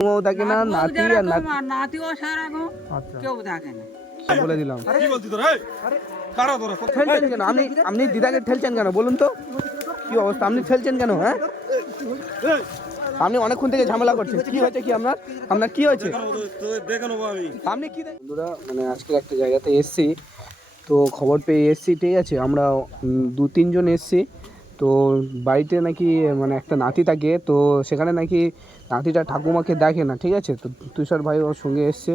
না নাতি আর নাতিও আচ্ছা। কেউ না। বলে দিলাম। কি বলছি তোরা? কারা তোরা? ঠেলছেন কেন? আপনি আপনি দিদাকে ঠেলছেন কেন বলুন তো? কি অবস্থা? আপনি ঠেলছেন কেন হ্যাঁ? আপনি অনেকক্ষণ থেকে ঝামেলা করছেন কি হয়েছে কি আপনার? আপনার কি হয়েছে? আপনি কি বন্ধুরা মানে আজকে একটা জায়গাতে এসছি তো খবর পেয়ে এসছি ঠিক আছে? আমরা দু তিনজন এসছি তো বাড়িতে নাকি মানে একটা নাতি থাকে তো সেখানে নাকি নাতিটা ঠাকুমাকে দেখে না ঠিক আছে? তো তুষার ভাই ওর সঙ্গে এসছে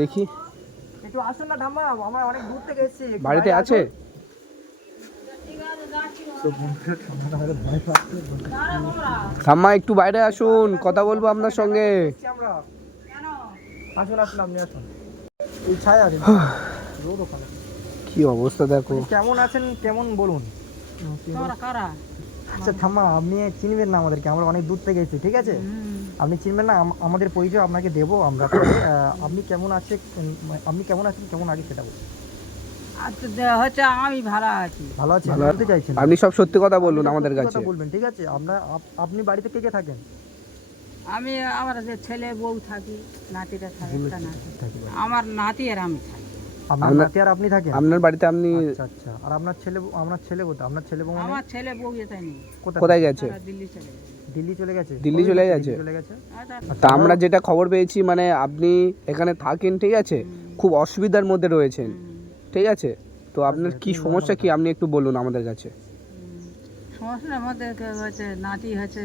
দেখি। একটু আসুন না ঠাম্মা আমরা অনেক দূর থেকে এসেছি বাড়িতে আছে। ঠাম্মা একটু বাইরে আসুন কথা বলব আপনার সঙ্গে। এসেছি আসুন আসুন আপনি আসুন। ছায়া আছে। রোদ ওখানে কি অবস্থা দেখো। কেমন আছেন কেমন বলুন? কারা? আচ্ছা ঠাম্মা আপনি চিনবেন না আমাদেরকে আমরা অনেক দূর থেকে এসেছি ঠিক আছে? আপনি চিনবেন না আমাদের পরিচয় আপনাকে দেবো আমরা আপনি কেমন আছে আপনি কেমন আছেন কেমন আগে সেটা বলুন। আচ্ছা হচ্ছে আমি ভালো আছি। ভালো বলতে চাইছেন। আপনি সব সত্যি কথা বলুন আমাদের কাছে। বলবেন ঠিক আছে? আপ- আপনি বাড়িতে কে কে থাকেন? আমি আমার যে ছেলে বউ থাকি নাতিটা থাকে আমার নাতি আর আমি থাকি। আপনার নাতি আর আপনি থাকেন? আপনার বাড়িতে আপনি আচ্ছা আচ্ছা। আর আপনার ছেলে আপনার ছেলে কোথায়? আপনার ছেলে বউ মানে? আমার ছেলে বউ যেতে নেই? কোথায়? গেছে? দিল্লি চলে গেছে। দিল্লি চলে গেছে? দিল্লি চলে গেছে? চলে গেছে? আচ্ছা, তা আমরা যেটা খবর পেয়েছি মানে আপনি এখানে থাকেন ঠিক আছে? খুব অসুবিধার মধ্যে রয়েছেন ঠিক আছে? তো আপনার কি সমস্যা কি? আপনি একটু বলুন আমাদের কাছে। সমস্যার মধ্যে হচ্ছে নাতি হচ্ছে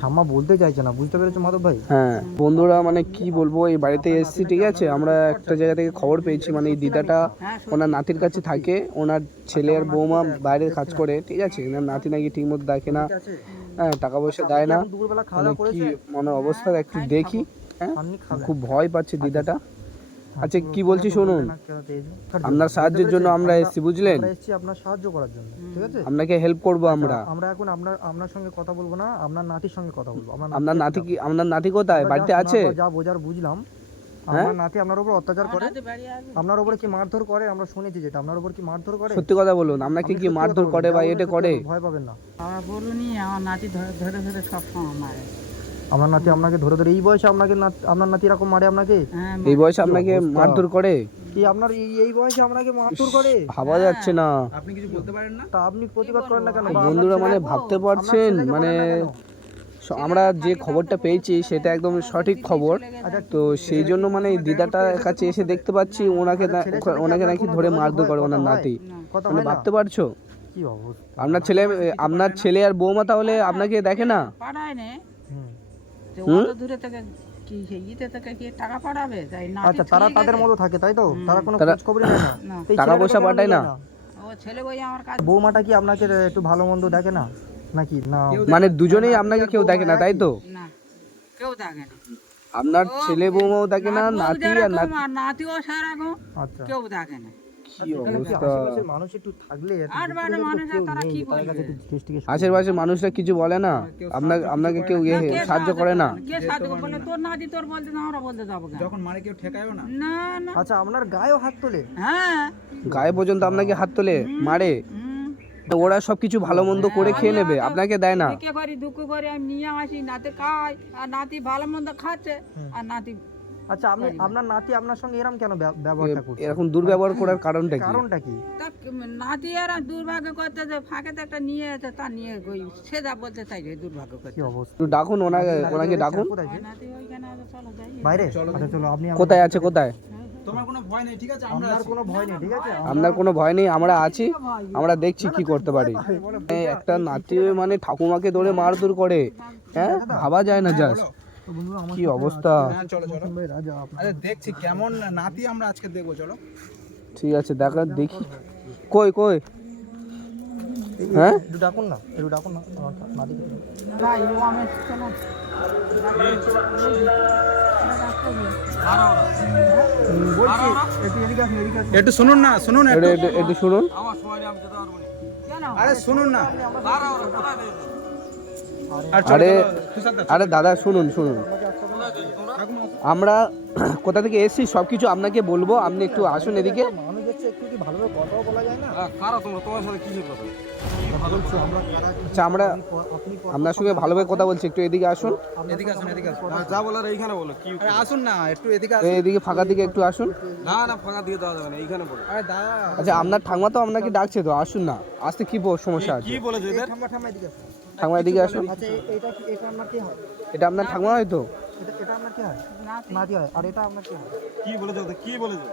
ঠাম্মা বলতে চাইছে না বুঝতে পেরেছ মাধব ভাই? হ্যাঁ বন্ধুরা মানে কি বলব এই বাড়িতে এসেছি ঠিক আছে? আমরা একটা জায়গা থেকে খবর পেয়েছি মানে এই দিদাটা ওনার নাতির কাছে থাকে ওনার ছেলে আর বৌমা বাইরে কাজ করে ঠিক আছে? ওনার নাতি নাকি ঠিক মতো দেখে না হ্যাঁ টাকা পয়সা দেয় না। মানে কি মানে অবস্থা একটু দেখি হ্যাঁ? খুব ভয় পাচ্ছে দিদাটা। আচ্ছা কি বলছি শুনুন। আপনার সাহায্যের জন্য আমরা এসেছি বুঝলেন? এসেছি আপনার সাহায্য করার জন্য ঠিক আছে? আপনাকে হেল্প করব আমরা। আমরা এখন আপনার আপনার সঙ্গে কথা বলব না আপনার নাতির সঙ্গে কথা বলব। আপনার আপনার নাতি কি আপনার নাতি কোথায়? বাড়িতে আছে? যা বোঝার বুঝলাম। আপনার নাতি আপনার উপর অত্যাচার করে। আপনার উপরে কি মারধর করে? আমরা শুনেছি যেটা। আপনার উপর কি মারধর করে? সত্যি কথা বলুন আপনাকে আপনি কি মারধর করে বা এটা করে? ভয় পাবেন না। আমরা বলুনি আমার নাতি ধরে ধরে ধরে সব সময় মারে। আপনার নাতি আপনাকে ধরে ধরে এই বয়সে আপনাকে আপনার নাতি এরকম মারে আপনাকে? হ্যাঁ এই বয়সে আপনাকে? মারধর করে? কি আপনার এই এই বয়সে আপনাকে মারধর করে? ভাবা যাচ্ছে না। আপনি কিছু বলতে পারেন না? তা আপনি প্রতিবাদ করেন না কেন? বন্ধুরা মানে ভাবতে পারছেন মানে আমরা যে খবরটা পেয়েছি সেটা একদম সঠিক খবর। আচ্ছা তো সেই জন্য মানে দিদাটার কাছে এসে দেখতে পাচ্ছি ওনাকে না- ওনাকে নাকি ধরে মারধর করে ওনার নাতি। মানে ভাবতে পারছ? আপনার ছেলে আপনার ছেলে আর বৌমা তাহলে আপনাকে দেখে না। আচ্ছা তারা তাদের মতো থাকে তাই তো? তারা কোনো খোঁজ খবরই নেয় না। না। টাকা পয়সা পাঠায় না? নেয় ও ছেলে বই আমার কাছে বৌমাটা কি আপনাকে একটু ভালো মন্দ দেখে না? নাকি? না। মানে দুজনেই আপনাকে কেউ দেখে না তাই তো? না কেউ দেখে না। আপনার ছেলে বৌমাও দেখে না নাতি আর নাতি নাতিও সেরকম আচ্ছা। কেউ দেখে না। আশেপাশের আশেপাশে মানুষরা কিছু বলে না? আপনাকে আপনাকে কেউ ইয়ে সাহায্য করে না? কে সাহায্য করে? বলে তোর নাতি তোর বলতে না আমরা বলতে যাব কেন? যখন মারে কেউ ঠেকায়ও না? না না। আচ্ছা আপনার গায়েও হাত তোলে? হ্যাঁ। গায়ে পর্যন্ত আপনাকে হাত তোলে? মারে? তো ওরা সবকিছু ভালো মন্দ করে খেয়ে নেবে আপনাকে দেয় না। করি দুঃখ করে আমি নিয়ে আসি নাতি খাই আর নাতি ভালো মন্দ খাচ্ছে আর নাতি আচ্ছা আপনি আপনার নাতি আপনার সঙ্গে এরকম কেন ব্যব- ব্যবহারটা করছে? এরকম দুর্ব্যবহার করার কারণটা কি? কারণটা কি? তা কি- নাতি আর দুর্ভাগ্য করতে যে ফাঁকেতে একটা নিয়ে আছে তা নিয়ে ওই সে যা বলতে চাই যে দুর্ভাগ্য করতে। কি অবস্থা? একটু ডাকুন ওনাকে ওনাকে ডাকুন। কোথায়? নাতি ওইখানে আছে চলো যাই। বাইরে? আচ্ছা চলো আপনি কোথায় আছে কোথায়? তোমার কোনো ভয় নেই ঠিক আছে? আমরা আপনার কোনো ভয় নেই ঠিক আছে? আপনার কোনো ভয় নেই আমরা আছি আমরা দেখছি কি করতে পারি। একটা নাতি মানে ঠাকুমাকে ধরে মারধর করে। হ্যাঁ? ভাবা যায় না জাস্ট তো আমার কি অবস্থা? হ্যাঁ চলো চলো। রাজা আরে দেখছি কেমন নাতি আমরা আজকে দেখব চলো। ঠিক আছে দেখা দেখি কই কই? হ্যাঁ? একটু ডাকুন না একটু ডাকুন না বলছি একটু শুনুন না শুনুন একটু। শুনুন। আরে শুনুন না। আর আরে দাদা শুনুন শুনুন। আমরা কোথা থেকে এসেছি সব কিছু আপনাকে বলব আপনি একটু আসুন এদিকে। একটু ভালোভাবে কথাও বলা যায় না তোমার সাথে কিছু কথা আমরা আচ্ছা আমরা আপনার সঙ্গে ভালোভাবে কথা বলছি একটু এদিকে আসুন। আসুন যা বলার এইখানে বলো কি আসুন না একটু এদিকে এদিকে ফাঁকা দিকে একটু আসুন। না না ফাঁকা দিয়ে দেওয়া যাবে না এইখানে বলো। আরে দাদা আচ্ছা আপনার ঠাকমা তো আপনাকে ডাকছে তো আসুন না। আসতে কি সমস্যা আছে? কি বলেছে ঠাম্মা ঠাম্মা এদিকে আসুন। ঠাকমা এদিকে আসুন। আচ্ছা এটা এটা আপনার কি হয়? এটা আপনার ঠাকমা হয়তো এটা কি হয়? হয়? আর এটা আপনার কি হয়? কি বলেছে ওদের কি বলেছে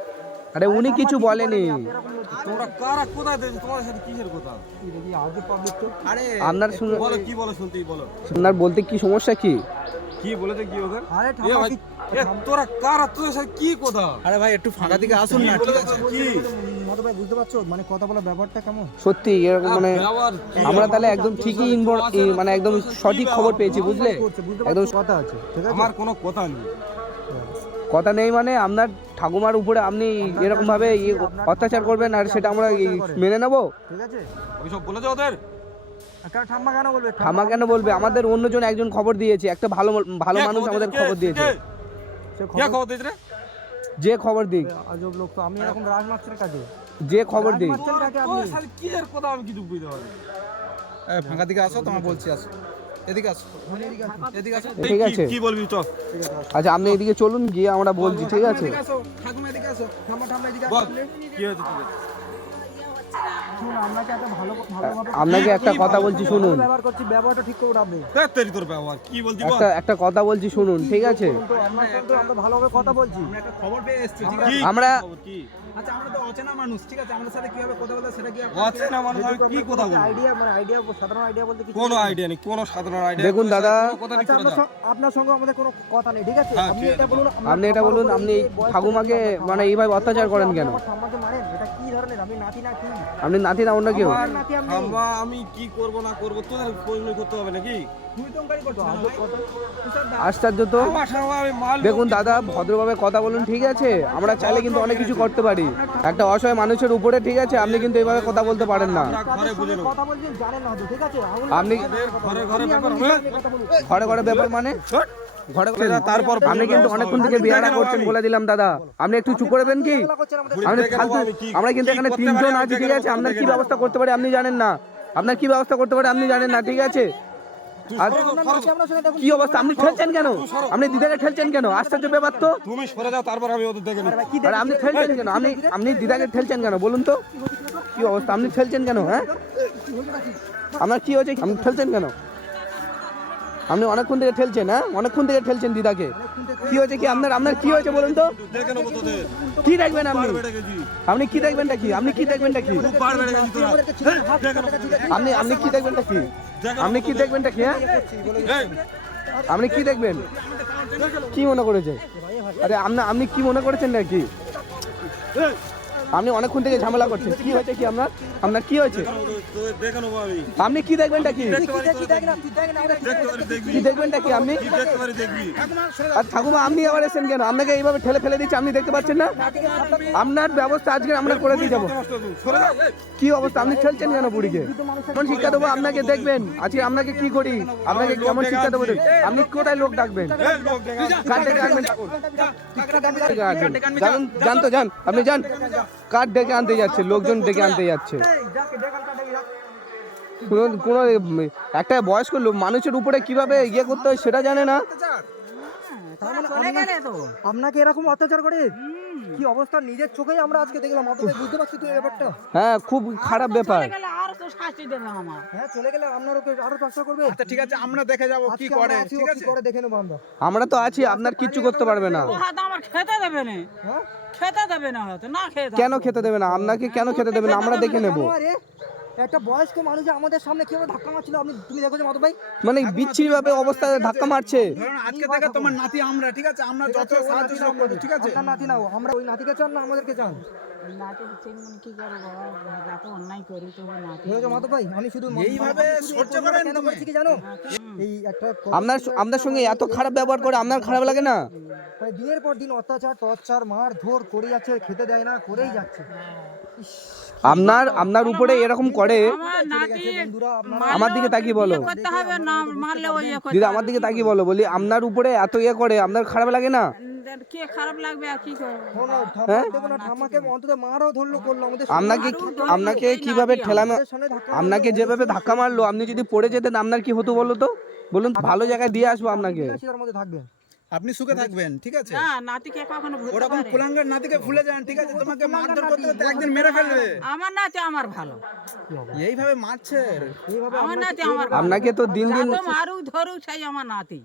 আরে উনি কিছু বলেনি। তোমরা কারা? কোথায় তোমাদের সাথে কিসের কথা? আরে আপনার সঙ্গে বলো কি বলো শুনতেই বলো। আপনার বলতে কি সমস্যা কি? কি বলেছে কি ওদের? আরে ভাই, তোরা কারা? তোদের সাথে কি কথা? আরে ভাই একটু ফাঁকা দিকে আসুন না ঠিক আছে? কি? মতো ভাই বুঝতে পারছ? মানে কথা বলার ব্যাপারটা কেমন? সত্যি এরকম মানে আমরা তাহলে একদম ঠিকই মানে একদম সঠিক খবর পেয়েছি বুঝলে? একদম কথা আছে ঠিক আছে? আমার কোনো কথা নেই। কথা নেই মানে আপনার ঠাকুমার উপরে আপনি এরকম ভাবে ইয়ে অত্যাচার করবেন আর সেটা আমরা মেনে নেব? ঠিক আছে? ওইসব বলেছে ওদের। কেন ঠাম্মা কেন বলবে? ঠামা কেন বলবে? আমাদের অন্যজন একজন খবর দিয়েছে একটা ভালো ভালো মানুষ আমাদের খবর দিয়েছে। খবর যে খবর দিক। আজব লোক তো আমি এরকম রাজ মারছেন কাজে যে খবর দিক মারছেন কাকে আপনি কি এর কথা আমি কিছু বুঝতে পারি ফাঁকা দিকে আসো তোমার বলছি আসো। এদিকে আসো। এদিকে আসো। ঠিক আছে। কি বলবি চল। আচ্ছা আপনি এদিকে চলুন গিয়ে আমরা বলছি ঠিক আছে? ঠাকুমা এদিকে আসো। ঠাম্মা ঠাম্মা এদিকে বল। কি হয়েছে আপনাকে এত ভালো ভালোভাবে আপনাকে একটা কথা বলছি শুনুন। ব্যবহার করছি ব্যবহারটা ঠিক করুন আপনি। দেখ তেরি তোর ব্যবহার। কি বলছি একটা একটা কথা বলছি শুনুন ঠিক আছে? আমরা আচ্ছা আমরা তো অচেনা মানুষ ঠিক আছে? আমাদের সাথে কীভাবে কথা বলতে সেটা কি অচেনা মানুষ আমি কি কথা বলব? আইডিয়া মানে আইডিয়া সাধারণ আইডিয়া বলতে কোনো আইডিয়া নেই কোনো সাধারণ আইডিয়া দেখুন দাদা। আচ্ছা আপনার সঙ্গে- আপনার সঙ্গে আমাদের কোনো কথা নেই ঠিক আছে? হ্যাঁ, আপনি এটা বলুন আপনি এটা বলুন আপনি ঠাকুমাকে মানে এইভাবে অত্যাচার করেন কেন? মারেন এটা কি ধরনের? আপনি নাতি না কি? আপনি নাতি না অন্য কেউ? আমি কি করব না করব? তোদের করতে হবে নাকি? আশ্চর্য তো। দেখুন দাদা ভদ্রভাবে কথা বলুন ঠিক আছে? আমরা চাইলে কিন্তু অনেক কিছু করতে পারি। একটা অসহায় মানুষের উপরে ঠিক আছে? আপনি কিন্তু এইভাবে কথা বলতে পারেন না। আপনি ঘরে ঘরে ব্যাপার মানে? ঘরে তারপর আপনি কিন্তু অনেকক্ষণ থেকে বিয়ারা করছেন বলে দিলাম দাদা। আপনি একটু চুপ করবেন কি? আপনি আমরা কিন্তু এখানে তিনজন আছি ঠিক আছে? আপনার কি ব্যবস্থা করতে পারি আপনি জানেন না। আপনার কি ব্যবস্থা করতে পারে আপনি জানেন না ঠিক আছে? কি অবস্থা? আপনি ঠেলছেন কেন? আপনি দিদাকে ঠেলছেন কেন? আশ্চর্য ব্যাপার তো। তুমি সরে যাও তারপর আমি ওদের দেখে আর আপনি ঠেলছেন কেন? আপনি আপনি দিদাকে ঠেলছেন কেন? বলুন তো। কি অবস্থা? আপনি ঠেলছেন কেন হ্যাঁ? আপনার কি হয়েছে? আপনি ঠেলছেন কেন? আপনি অনেকক্ষণ থেকে ঠেলছেন হ্যাঁ? অনেকক্ষণ থেকে ঠেলছেন দিদাকে। কি হয়েছে কি? আপনার আপনার কি হয়েছে বলুন তো? কি দেখবেন আপনি? আপনি কি দেখবেনটা কি? আপনি কি দেখবেন কি? খুব বার বেড়ে গেছি তোরা আমাদেরকে ছিলেন হাত কাটাকাটি ঠিক আছে? আপনি আপনি কি দেখবেনটা কি? আপনি কি দেখবেনটা কি হ্যাঁ? আপনি কি দেখবেন? কি মনে করেছে? আরে, আপনি আপনি কি মনে করেছেন নাকি? আপনি অনেকক্ষণ থেকে ঝামেলা করছেন কি হয়েছে কি আপনার? আপনার কি হয়েছে? আপনি কি দেখবেনটা কি? কি দেখবেনটা কি আপনি? আর ঠাকুমা আপনি আবার এসেছেন কেন? আপনাকে এইভাবে ঠেলে ফেলে দিচ্ছে আপনি দেখতে পাচ্ছেন না? আপনার ব্যবস্থা আজকে আমরা করে দিয়ে যাব। কি অবস্থা? আপনি ঠেলছেন কেন বুড়িকে? কেমন শিক্ষা দেবো? আপনাকে দেখবেন। আজকে আপনাকে কি করি? আপনাকে কেমন শিক্ষা দেবো আপনি কোথায় লোক ডাকবেন? এই লোক দেখা কার ডেকে আনবেন জানুন যান তো যান আপনি যান কার ডেকে আনতে যাচ্ছে? লোকজন ডেকে আনতে যাচ্ছে। কোনো কোনো একটা বয়স্ক লোক মানুষের উপরে কীভাবে ইয়ে করতে হয় সেটা জানে না। তো। আপনাকে এরকম অত্যাচার করে? কি অবস্থা? নিজের চোখেই আমরা আজকে দেখলাম। অত বুঝতে পারছি তো ব্যাপারটা। হ্যাঁ খুব খারাপ ব্যাপার। আর তো শাস্তি দেবে আমার। হ্যাঁ চলে গেলে আপনার ওকে আরও চর্চা করবে? আচ্ছা ঠিক আছে আমরা দেখে যাব কি করে আছি, ঠিক আছে? করে দেখে নেব আমরা? আমরা তো আছি আপনার কিচ্ছু করতে পারবে না। আমার খেতে দেবে না। হ্যাঁ? খেতে দেবে না হয়তো না খেতে কেন খেতে দেবে না? আপনাকে কেন খেতে দেবে না? আমরা দেখে নেব? একটা বয়স্ক মানুষ আমাদের সামনে কীভাবে ধাক্কা মারছিল? আপনি তুমি দেখো যে মাধব ভাই। মানে বিচ্ছিরি ভাবে অবস্থায় ধাক্কা মারছে। ধরুন আজকে থেকে তোমার নাতি আমরা ঠিক আছে? আমরা যত সাহায্য সহযোগিতা করব, ঠিক আছে? আপনার নাতি নাও আমরা ওই নাতিকে চান না আমাদেরকে চান একটা আপনার সঙ্গে এত খারাপ ব্যবহার করে আপনার খারাপ লাগে না? দিনের পর দিন অত্যাচার টর্চার মার ধর করে যাচ্ছে খেতে দেয় না করেই যাচ্ছে। আপনার আপনার উপরে এরকম করে। আমার দিকে তাকিয়ে বলো। দিদা আমার দিকে তাকিয়ে বলো বলি আপনার উপরে এত ইয়ে করে আপনার খারাপ লাগে না? হবে। কে খারাপ লাগবে আর কি করব? শোনো, ঠাম্মা, হ্যাঁ? আপনাকে আপনাকে কীভাবে ঠেলানো আপনাকে যেভাবে ধাক্কা মারলো আপনি যদি পড়ে যেতেন আপনার কি হতো বলো তো? বলুন ভালো জায়গায় দিয়ে আসব আপনাকে। আপনি সুখে থাকবেন ঠিক আছে? না নাতিকে কখনো ভুলতে ওরকম কুলাঙ্গার নাতিকে ভুলে যান ঠিক আছে? তোমাকে মারধর করতে করতে একদিন মেরে ফেলবে। আমার নাতি আমার ভালো। এইভাবে মারছে? এইভাবে আমার নাতি আমার ভালো। আপনাকে তো দিন দিন যত মারুক ধরুক সেই আমার নাতি।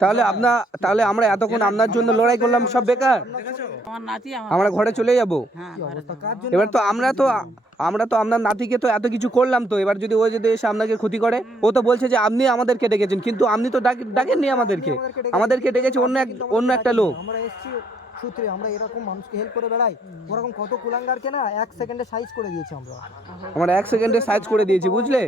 তাহলে আপনার তাহলে আমরা এতক্ষণ আপনার জন্য লড়াই করলাম সব বেকার। আমার নাতি আমার আমরা ঘরে চলে যাব। হ্যাঁ। এবার তো আমরা তো আমরা তো আপনার নাতিকে তো এত কিছু করলাম তো এবার যদি ও যদি এসে আপনাকে ক্ষতি করে ও তো বলছে যে আপনি আমাদেরকে ডেকেছেন কিন্তু আপনি তো ডাক- ডাকেননি আমাদেরকে। আমাদেরকে ডেকেছে অন্য এক অন্য একটা লোক। আমরা এসেছি সূত্রে আমরা এরকম মানুষকে হেল্প করে বেড়াই। ওরকম কত কুলাঙ্গারকে না এক সেকেন্ডে সাইজ করে দিয়েছি আমরা। আমরা এক সেকেন্ডে সাইজ করে দিয়েছি বুঝলে?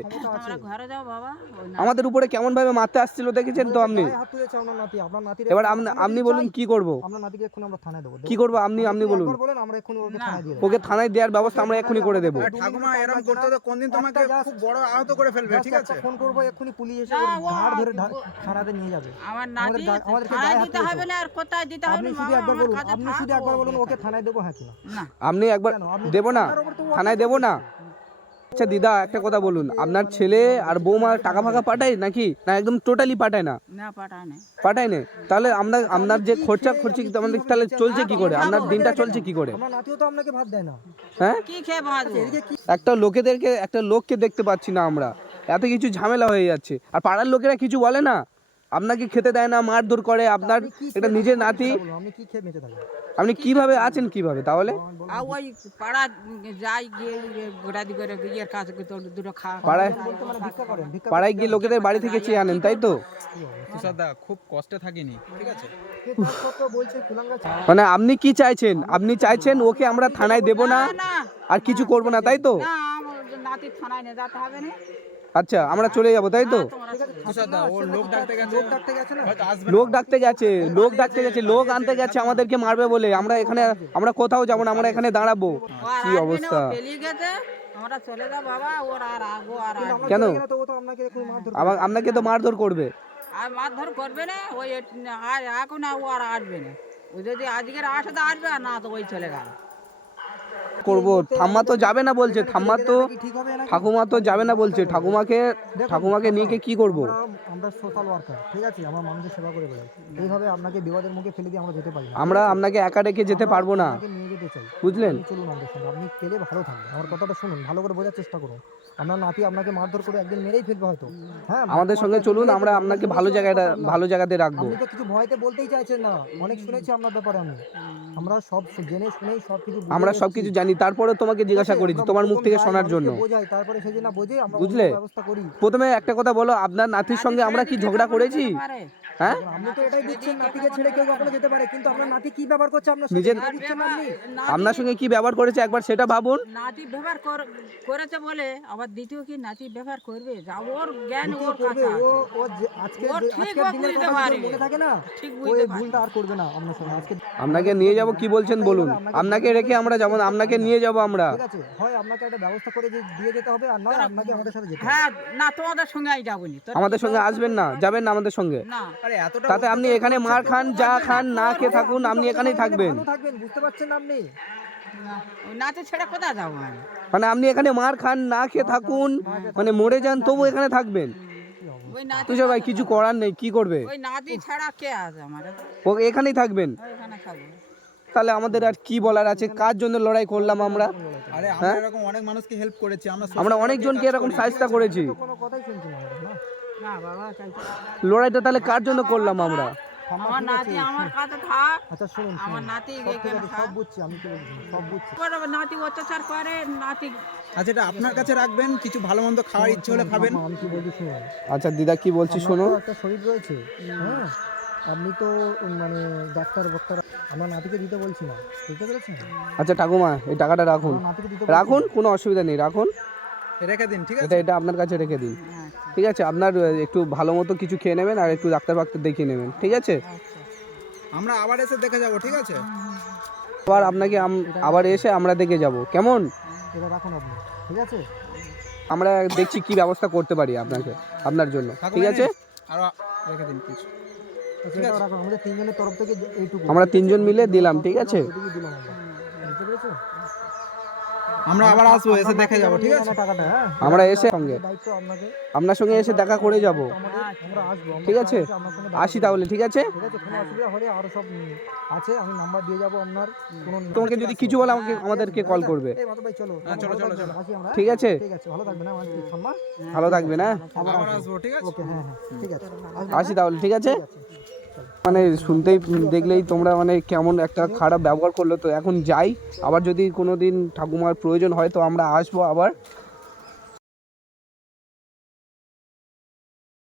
আমাদের উপরে কেমন ভাবে মারতে আসছিল দেখেছেন তো আপনি? গায়ে হাত তুলেছে আপনার নাতি আপনার নাতির এবার আপনি আপনি বলুন কি করব? আপনার নাতিকে এক্ষুনি আমরা থানায় দেবো। কি করব আপনি? আপনি বলুন। আমরা এক্ষুনি ওকে থানায় দিয়ে ওকে থানায় দেওয়ার ব্যবস্থা আমরা এক্ষুনি করে দেবো। ঠাকুমা এরকম করতে তো কোনদিন তোমাকে খুব বড় আহত করে ফেলবে ঠিক আছে? ফোন করব এক্ষুনি পুলিশ এসে ঘাড় ধরে থানাতে নিয়ে যাবে। আমার নাতি হাত দিতে হবে না আর কোথায় দিতে হবে আপনি না শুধু একবার বলুন। কাছে আপনি শুধু একবার বলুন ওকে থানায় দেবো হ্যাঁ কিনা আপনি একবার দেবো না থানায় দেবো না। আচ্ছা দিদা একটা কথা বলুন আপনার ছেলে আর বৌমা টাকা ফাঁকা পাঠায় নাকি? না একদম টোটালি পাঠায় না? না পাঠায় না তাহলে আপনার আপনার যে খরচা খরচি আমাদের তাহলে চলছে কি করে? আপনার দিনটা চলছে কি করে? আমার নাতিও তো আপনাকে ভাত দেয় না। হ্যাঁ? কি খেয়ে বাঁচবো একটা লোকেদেরকে একটা লোককে দেখতে পাচ্ছি না আমরা। এত কিছু ঝামেলা হয়ে যাচ্ছে। আর পাড়ার লোকেরা কিছু বলে না? আপনাকে খেতে দেয় না মারধর করে আপনার এটা নিজের নাতি। বলুন, আপনি কি খেয়ে বেঁচে থাকবেন আপনি কীভাবে আছেন কীভাবে তাহলে? ওই পাড়া যাই গিয়ে গোড়াদি করে ইয়ের কাছে দুটো খাওয়া পাড়ায় মানে ভিক্ষা করেন ভিক্ষা পাড়ায় গিয়ে লোকেদের বাড়ি থেকে চেয়ে আনেন তাই তো? তুষারদা খুব কষ্টে থাকিনি ঠিক আছে? মানে আপনি কি চাইছেন? আপনি চাইছেন ওকে আমরা থানায় দেব না না আর কিছু করব না তাই তো? না নাতি থানায় নিয়ে যেতে হবে না। আচ্ছা আমরা চলে যাব তাই তো? তুষারদা ওর লোক ডাকতে গেছে। লোক ডাকতে গেছে লোক ডাকতে গেছে লোক ডাকতে গেছে লোক আনতে গেছে আমাদেরকে মারবে বলে। আমরা এখানে আমরা কোথাও যাব না আমরা এখানে দাঁড়াবো। কি অবস্থা? পেলিয়ে গেছে আমরা চলে যাও বাবা ওর আর আগো আর আসবে আমরা কেন? চলে গেলে তো ও তো আপনাকে তো মারধর করবে। মারধর করবে না ওই এখন আর আসবে না। ও যদি আজকের আসে তো আসবে না তো ওই চলে গেল। করব। ঠাম্মা তো যাবে না বলছে। ঠাম্মা তো ঠাকুমা তো যাবে না বলছে। ঠাকুমাকে ঠাকুমাকে নিয়ে কি করব? আমরা আমরা সোশ্যাল ওয়ার্কার ঠিক আছে? আমরা মানুষের সেবা করে বেড়াই এইভাবে আপনাকে বিপদের মুখে ফেলে দিয়ে আমরা যেতে পারি আমরা আপনাকে একা রেখে যেতে পারব না। চাই। বুঝলেন? চলুন আমাদের সঙ্গে। আপনি পেলে ভালো থাকবেন। আমার কথাটা শুনুন ভালো করে বোঝার চেষ্টা করুন। আপনার নাতি আপনাকে মারধর করে একদিন মেরেই ফেলবে হয়তো। হ্যাঁ আমাদের সঙ্গে চলুন আমরা আপনাকে ভালো জায়গাটা ভালো জায়গাতে রাখব। আপনি তো কিছু ভয়তে বলতেই চাইছেন না। অনেক শুনেছি আপনার ব্যাপারে আমি। আমরা সব জেনে শুনেই সব কিছু আমরা এসেছি। সবকিছু জানি। তারপরে তোমাকে জিজ্ঞাসা? করেছি তোমার মুখ থেকে শোনার জন্য। বোঝাই তারপরে জন্য বোঝে আমরা বুঝলে? অন্য ব্যবস্থা করি। প্রথমে একটা কথা বলো আপনার নাতির সঙ্গে আমরা কি ঝগড়া করেছি? হ্যাঁ? আপনি তো এটাই দিচ্ছেন নাতিকে ছেড়ে কেউ কখনো যেতে পারে কিন্তু আপনার নাতি কি ব্যবহার করছে আপনার নিজের- এটা দিচ্ছেন আপনি? আপনার সঙ্গে কি ব্যবহার করেছে? একবার সেটা ভাবুন। নাতি ব্যবহার করেছে বলে আবার দ্বিতীয় কি নাতি ব্যবহার করবে? যা ওর জ্ঞান ওর করবে ও ও যে- আজকে ওর যে- ঠিক আজকের ও দিনের কথা মনে থাকে না? ও এই ভুলটা আর করবে না আপনার সঙ্গে। আজকে আপনাকে নিয়ে যাব কি বলছেন বলুন? আপনাকে রেখে আমরা যাব আপনাকে নিয়ে যাব আমরা। ঠিক আছে হয় আপনাকে একটা ব্যবস্থা করে দিয়ে যেতে হবে আর নয় আপনাকে আমাদের সাথে যেতে হ্যাঁ না তোমাদের সঙ্গে আমাদের সঙ্গে আসবেন না যাবেন না আমাদের সঙ্গে। না। তাতে আপনি এখানে মার খান যা খান না খেয়ে থাকুন আপনি এখানেই থাকবেন। থাকবেন বুঝতে পারছেন আপনি? কোথায় যাব মানে আপনি এখানে মার খান না খেয়ে থাকুন মানে মরে যান তবু এখানে থাকবেন। তুষার ভাই কিছু করার নেই কি করবে? ও এখানেই থাকবেন? তাহলে আমাদের আর কি বলার আছে? কার জন্য লড়াই করলাম আমরা? আমরা অনেক মানুষকে হেল্প করেছি আমরা আমরা অনেকজনকে এরকম সাহায্য করেছি। কোনো কথাই শুনছি না। লড়াইটা তাহলে কার জন্য করলাম আমরা আমার? নাতি আমার কাছে থাক। আচ্ছা শুনুন আমার নাতি সব ঠিক এখানে আছে, থাক সব বুঝছি আমি কি সব বুঝছি। নাতি অত্যাচার করে নাতি আচ্ছা এটা আপনার কাছে রাখবেন কিছু ভালো মন্দ খাওয়ার ইচ্ছে হলে খাবেন। আমি কি বলছি শুনুন? আচ্ছা দিদা কি বলছি শোনো একটা শরীর রয়েছে হ্যাঁ? আপনি তো মানে ডাক্তার বক্তার আমার নাতিকে দিতে বলছি না বুঝতে পেরেছেন? আচ্ছা ঠাকুমা এই টাকাটা রাখুন। রাখুন কোনো অসুবিধা নেই রাখুন। রেখে দিন ঠিক আছে? এটা এটা আপনার কাছে রেখে দিন। আচ্ছা। ঠিক আছে আপনার একটু ভালো মতো কিছু খেয়ে নেবেন আর একটু ডাক্তার ফাক্তার দেখিয়ে নেবেন ঠিক আছে? আমরা আবার এসে দেখে যাব ঠিক আছে? আবার আপনাকে আবার এসে আমরা দেখে যাব কেমন? এটা রাখুন আপনি ঠিক আছে? আমরা দেখছি কি ব্যবস্থা করতে পারি আপনাকে আপনার জন্য ঠিক আছে? আর রেখে দিন কিছু। আমাদের তিনজনের তরফ থেকে এইটুকু। আমরা তিনজন মিলে দিলাম ঠিক আছে? আমরা আবার আসব এসে দেখে যাব ঠিক আছে? না হ্যাঁ? আমরা এসে সঙ্গে আপনার সঙ্গে এসে দেখা করে যাব। আসব ঠিক আছে? আসি তাহলে ঠিক আছে? আছে কোনো অসুবিধা হলে আরও সব উম, আছে আমি নাম্বার দিয়ে যাব আপনার তোমাকে যদি কিছু বলে আমাকে আমাদেরকে কল করবে। হ্যাঁ, চলো, চলো, চলো। আসি আমরা। ঠিক আছে? ভালো থাকবে না ভালো থাকবে না আবার আবার আসব। আসব ঠিক আছে? ওকে হ্যাঁ ঠিক আছে। আসব। আসি তাহলে ঠিক আছে। মানে শুনতেই, দেখলেই তোমরা মানে কেমন একটা খারাপ ব্যবহার করল। তো এখন যাই, আবার যদি কোনো দিন ঠাকুমার প্রয়োজন হয়, তো আমরা আসব আবার।